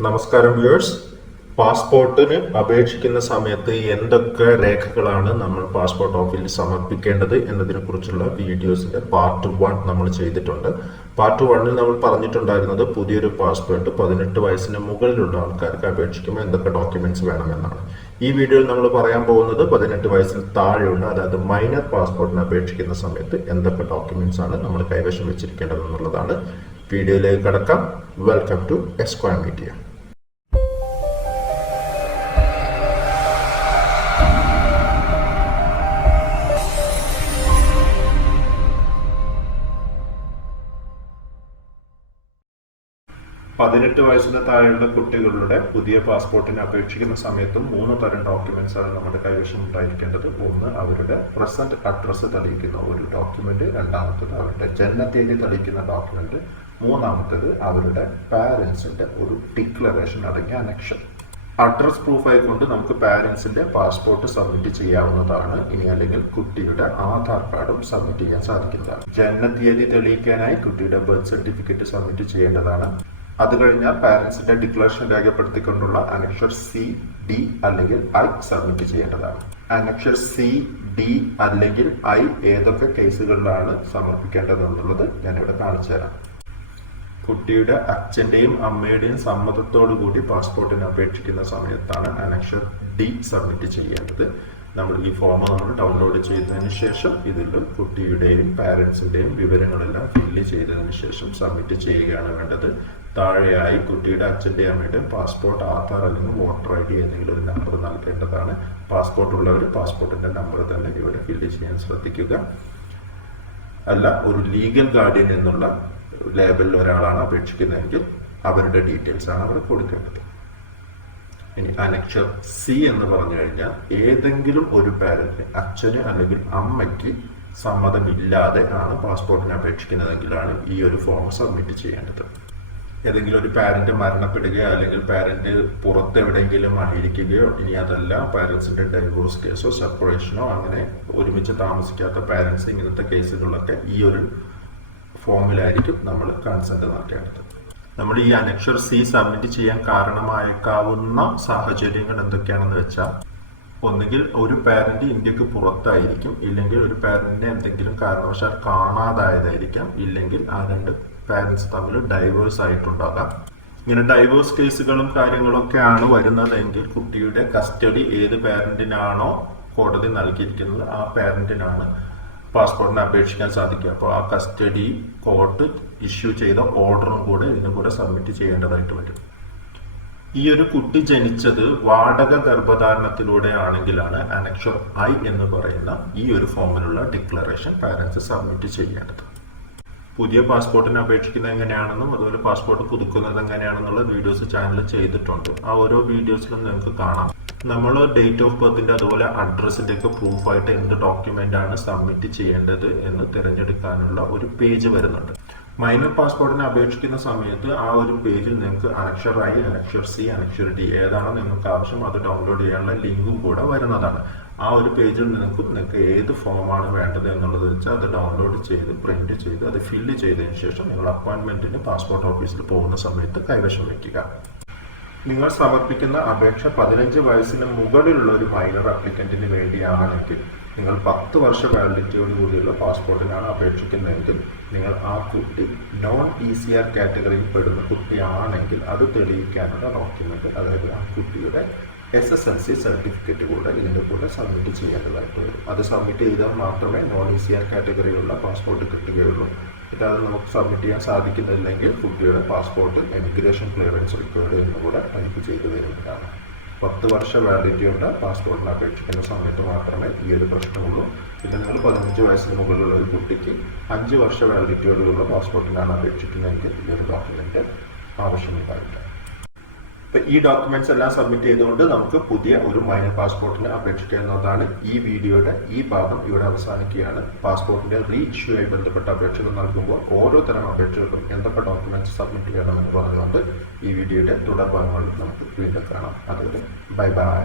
നമസ്കാരം വ്യൂവേഴ്സ്. പാസ്പോർട്ടിന് അപേക്ഷിക്കുന്ന സമയത്ത് എന്തൊക്കെ രേഖകളാണ് നമ്മൾ പാസ്പോർട്ട് ഓഫീസിൽ സമർപ്പിക്കേണ്ടത് എന്നതിനെ കുറിച്ചുള്ള വീഡിയോസിന്റെ പാർട്ട് 1 നമ്മൾ ചെയ്തിട്ടുണ്ട്. പാർട്ട് 1ൽ നമ്മൾ പറഞ്ഞിട്ടുണ്ടായിരുന്നത് പുതിയൊരു പാസ്പോർട്ട് 18 വയസ്സിന് മുകളിലുള്ള ആൾക്കാർക്ക് അപേക്ഷിക്കുമ്പോൾ എന്തൊക്കെ ഡോക്യുമെന്റ്സ് വേണമെന്നാണ്. ഈ വീഡിയോയിൽ നമ്മൾ പറയാൻ പോകുന്നത് 18 വയസ്സിന് താഴെയുള്ള, അതായത് മൈനർ പാസ്പോർട്ടിന് അപേക്ഷിക്കുന്ന സമയത്ത് എന്തൊക്കെ ഡോക്യുമെന്റ്സ് ആണ് നമ്മൾ കൈവശം വെച്ചിരിക്കേണ്ടത് എന്നുള്ളതാണ്. വീഡിയോയിലേക്ക് കടക്കാം. Welcome to Esquire media. പതിനെട്ട് വയസ്സിന് താഴെയുള്ള കുട്ടികളുടെ പുതിയ പാസ്പോർട്ടിന് അപേക്ഷിക്കുന്ന സമയത്തും 3 തരം ഡോക്യുമെന്റ്സ് ആണ് നമ്മുടെ കൈവശം ഉണ്ടായിരിക്കേണ്ടത്. ഒന്ന്, അവരുടെ പ്രസന്റ് അഡ്രസ്സ് തെളിയിക്കുന്ന ഒരു ഡോക്യുമെന്റ്. രണ്ടാമത്തത്, അവരുടെ ജനനത്തീയതി തെളിയിക്കുന്ന ഡോക്യുമെന്റ്. മൂന്നാമത്തേത്, അവരുടെ പാരന്റ്സിന്റെ ഒരു ഡിക്ലറേഷൻ അടങ്ങിയ അനക്ഷൻ. അഡ്രസ് പ്രൂഫ് ആയിക്കൊണ്ട് നമുക്ക് പാരന്റ്സിന്റെ പാസ്പോർട്ട് സബ്മിറ്റ് ചെയ്യാവുന്നതാണ്. ഇനി അല്ലെങ്കിൽ കുട്ടിയുടെ ആധാർ കാർഡും സബ്മിറ്റ് ചെയ്യാൻ സാധിക്കുന്നതാണ്. ജനനത്തീയതി തെളിയിക്കാനായി കുട്ടിയുടെ ബർത്ത് സർട്ടിഫിക്കറ്റ് സബ്മിറ്റ് ചെയ്യേണ്ടതാണ്. അത് കഴിഞ്ഞാൽ പാരന്റ്സിന്റെ ഡിക്ലറേഷൻ രേഖപ്പെടുത്തിക്കൊണ്ടുള്ള അനക്ഷർ സി, ഡി അല്ലെങ്കിൽ ഐ സബ്മിറ്റ് ചെയ്യേണ്ടതാണ്. അനക്ഷർ സി, ഡി അല്ലെങ്കിൽ ഐ ഏതൊക്കെ കേസുകളിലാണ് സമർപ്പിക്കേണ്ടത് എന്നുള്ളത് ഞാനിവിടെ കാണിച്ചു തരാം. കുട്ടിയുടെ അച്ഛന്റെയും അമ്മയുടെയും സമ്മതത്തോടു കൂടി പാസ്പോർട്ടിന് അപേക്ഷിക്കുന്ന സമയത്താണ് അനക്ഷർ ഡി സബ്മിറ്റ് ചെയ്യേണ്ടത്. നമ്മൾ ഈ ഫോം ഡൗൺലോഡ് ചെയ്തതിന് ശേഷം ഇതിൽ കുട്ടിയുടെയും പാരന്റ്സിന്റെയും വിവരങ്ങളെല്ലാം ഫില്ല് ചെയ്തതിന് ശേഷം സബ്മിറ്റ് ചെയ്യുകയാണ് വേണ്ടത്. താഴെയായി കുട്ടിയുടെ അച്ഛൻ്റെയും അമ്മയുടെയും പാസ്പോർട്ട്, ആധാർ അല്ലെങ്കിൽ വോട്ടർ ഐ ഡി എന്തെങ്കിലും ഒരു നമ്പർ നൽകേണ്ടതാണ്. പാസ്പോർട്ട് ഉള്ളവർ പാസ്പോർട്ടിന്റെ നമ്പർ തന്നെ ഇവിടെ ഫില്ല് ചെയ്യാൻ ശ്രദ്ധിക്കുക. അല്ല, ഒരു ലീഗൽ ഗാർഡിയൻ എന്നുള്ള ലേബലിൽ ഒരാളാണ് അപേക്ഷിക്കുന്നതെങ്കിൽ അവരുടെ ഡീറ്റെയിൽസ് ആണ് അവിടെ കൊടുക്കേണ്ടത്. ഇനി അനക്ഷർ സി എന്ന് പറഞ്ഞു കഴിഞ്ഞാൽ ഏതെങ്കിലും ഒരു പാരന്റിന്, അച്ഛന് അല്ലെങ്കിൽ അമ്മയ്ക്ക് സമ്മതമില്ലാതെ ആണ് പാസ്പോർട്ടിന് അപേക്ഷിക്കുന്നതെങ്കിലാണ് ഈ ഒരു ഫോം സബ്മിറ്റ് ചെയ്യേണ്ടത്. ഏതെങ്കിലും ഒരു പാരന്റ് മരണപ്പെടുകയോ അല്ലെങ്കിൽ പാരന്റ് പുറത്തെവിടെയെങ്കിലും ആയിരിക്കുകയോ, ഇനി അതല്ല പാരന്റ്സിന്റെ ഡൈവോഴ്സ് കേസോ സെപ്പറേഷനോ, അങ്ങനെ ഒരുമിച്ച് താമസിക്കാത്ത പാരന്റ്സ്, ഇങ്ങനത്തെ കേസുകളിലൊക്കെ ഈ ഒരു ഫോമിലായിരിക്കും നമ്മൾ കൺസെന്റ് നൽകേണ്ടത്. നമ്മൾ ഈ അനക്ഷർ സി സബ്മിറ്റ് ചെയ്യാൻ കാരണമായേക്കാവുന്ന സാഹചര്യങ്ങൾ എന്തൊക്കെയാണെന്ന് വെച്ചാൽ, ഒന്നുകിൽ ഒരു പാരന്റ് ഇന്ത്യക്ക് പുറത്തായിരിക്കും, ഇല്ലെങ്കിൽ ഒരു പാരന്റിനെ എന്തെങ്കിലും കാരണവശാൽ കാണാതായതായിരിക്കാം, ഇല്ലെങ്കിൽ ആ രണ്ട് പാരന്റ്സ് തമ്മിൽ ഡൈവേഴ്സ് ആയിട്ടുണ്ടാകാം. ഇങ്ങനെ ഡൈവേഴ്സ് കേസുകളും കാര്യങ്ങളൊക്കെയാണ് വരുന്നതെങ്കിൽ കുട്ടിയുടെ കസ്റ്റഡി ഏത് പാരന്റിനാണോ കോടതി നൽകിയിരിക്കുന്നത് ആ പാരന്റിനാണ് പാസ്പോർട്ടിന് അപേക്ഷിക്കാൻ സാധിക്കുക. അപ്പോൾ ആ കസ്റ്റഡി കോർട്ട് ഇഷ്യൂ ചെയ്ത ഓർഡറും കൂടെ ഇതിന് കൂടെ സബ്മിറ്റ് ചെയ്യേണ്ടതായിട്ട് വരും. ഈ ഒരു കുട്ടി ജനിച്ചത് വാടക ഗർഭധാരണത്തിലൂടെ ആണെങ്കിലാണ് അനക്ഷർ ഐ എന്ന് പറയുന്ന ഈ ഒരു ഫോമിലുള്ള ഡിക്ലറേഷൻ പാരന്റ്സ് സബ്മിറ്റ് ചെയ്യേണ്ടത്. പുതിയ പാസ്പോർട്ടിന് അപേക്ഷിക്കുന്നത് എങ്ങനെയാണെന്നും അതുപോലെ പാസ്പോർട്ട് പുതുക്കുന്നത് എങ്ങനെയാണെന്നുള്ള വീഡിയോസ് ചാനലിൽ ചെയ്തിട്ടുണ്ട്. ആ ഓരോ വീഡിയോസിലും നിങ്ങൾക്ക് കാണാം. നമ്മൾ ഡേറ്റ് ഓഫ് ബർത്തിന്റെ അതുപോലെ അഡ്രസ്സിന്റെ ഒക്കെ പ്രൂഫായിട്ട് എന്ത് ഡോക്യുമെന്റ് ആണ് സബ്മിറ്റ് ചെയ്യേണ്ടത് എന്ന് തിരഞ്ഞെടുക്കാനുള്ള ഒരു പേജ് വരുന്നുണ്ട്. മൈനർ പാസ്പോർട്ടിന് അപേക്ഷിക്കുന്ന സമയത്ത് ആ ഒരു പേജിൽ നിങ്ങൾക്ക് annexure I, annexure C, annexure D ഏതാണോ നിങ്ങൾക്ക് ആവശ്യം അത് ഡൗൺലോഡ് ചെയ്യാനുള്ള ലിങ്കും കൂടെ വരുന്നതാണ്. ആ ഒരു പേജിൽ നിങ്ങൾക്ക് ഏത് ഫോമാണ് വേണ്ടത് എന്നുള്ളത് വെച്ചാൽ അത് ഡൗൺലോഡ് ചെയ്ത് പ്രിന്റ് ചെയ്ത് അത് ഫില്ല് ചെയ്തതിന് ശേഷം നിങ്ങൾ അപ്പോയിന്റ്മെന്റിന് പാസ്പോർട്ട് ഓഫീസിൽ പോകുന്ന സമയത്ത് കൈവശം വയ്ക്കുക. നിങ്ങൾ സമർപ്പിക്കുന്ന അപേക്ഷ 15 വയസ്സിന് മുകളിലുള്ള ഒരു മൈനർ ആപ്ലിക്കന്റിന് വേണ്ടിയാണെങ്കിൽ, നിങ്ങൾ 10 വർഷ വാലിഡിറ്റിയോട് കൂടിയുള്ള പാസ്പോർട്ടിനാണ് അപേക്ഷിക്കുന്നതെങ്കിൽ, നിങ്ങൾ ആ കുട്ടി നോൺ ECR കാറ്റഗറിയിൽ പെടുന്ന കുട്ടിയാണെങ്കിൽ അത് തെളിയിക്കാനുള്ള ഡോക്യുമെന്റ്, അതായത് ആ കുട്ടിയുടെ SSLC സർട്ടിഫിക്കറ്റ് കൂടെ ഇതിൻ്റെ കൂടെ സബ്മിറ്റ് ചെയ്യേണ്ടതായിട്ട് വരും. അത് സബ്മിറ്റ് ചെയ്താൽ മാത്രമേ നോൺ ECR കാറ്റഗറിയിലുള്ള പാസ്പോർട്ട് കിട്ടുകയുള്ളൂ. ഇതത് നമുക്ക് സബ്മിറ്റ് ചെയ്യാൻ സാധിക്കുന്നില്ലെങ്കിൽ കുട്ടിയുടെ പാസ്പോർട്ട് എമിഗ്രേഷൻ ക്ലിയറൻസ് റിക്വയർഡ് എന്നുകൂടെ ടൈപ്പ് ചെയ്തു വരുന്നതാണ്. 10 വർഷ വാലിഡിറ്റിയുള്ള പാസ്പോർട്ടിന് അപേക്ഷിക്കുന്ന സമയത്ത് മാത്രമേ ഈ ഒരു പ്രശ്നമുള്ളൂ. പിന്നെ നിങ്ങൾ 15 വയസ്സിന് മുകളിലുള്ള ഒരു കുട്ടിക്ക് 5 വർഷ വാലിഡിറ്റിയോടുള്ള പാസ്പോർട്ടിനാണ് അപേക്ഷിക്കുന്നതെങ്കിൽ ഈ ഒരു ഡോക്യുമെന്റ് ആവശ്യമുണ്ടാവില്ല. ഈ ഡോക്യുമെന്റ്സ് എല്ലാം സബ്മിറ്റ് ചെയ്തുകൊണ്ട് നമുക്ക് പുതിയ ഒരു മൈനർ പാസ്പോർട്ടിന് അപേക്ഷിക്കാവുന്നതാണ്. ഈ വീഡിയോയുടെ ഈ ഭാഗം ഇവിടെ അവസാനിക്കുകയാണ്. പാസ്പോർട്ടിന്റെ റീ ഇഷ്യൂ ആയി ബന്ധപ്പെട്ട അപേക്ഷകൾ നൽകുമ്പോൾ ഓരോ തരം അപേക്ഷകൾക്കും എന്തൊക്കെ ഡോക്യുമെന്റ്സ് സബ്മിറ്റ് ചെയ്യണമെന്ന് പറഞ്ഞുകൊണ്ട് ഈ വീഡിയോയുടെ തുടർഭാഗങ്ങളിൽ നമുക്ക് വീണ്ടും കാണാം. അതുവരെ ബൈ ബൈ.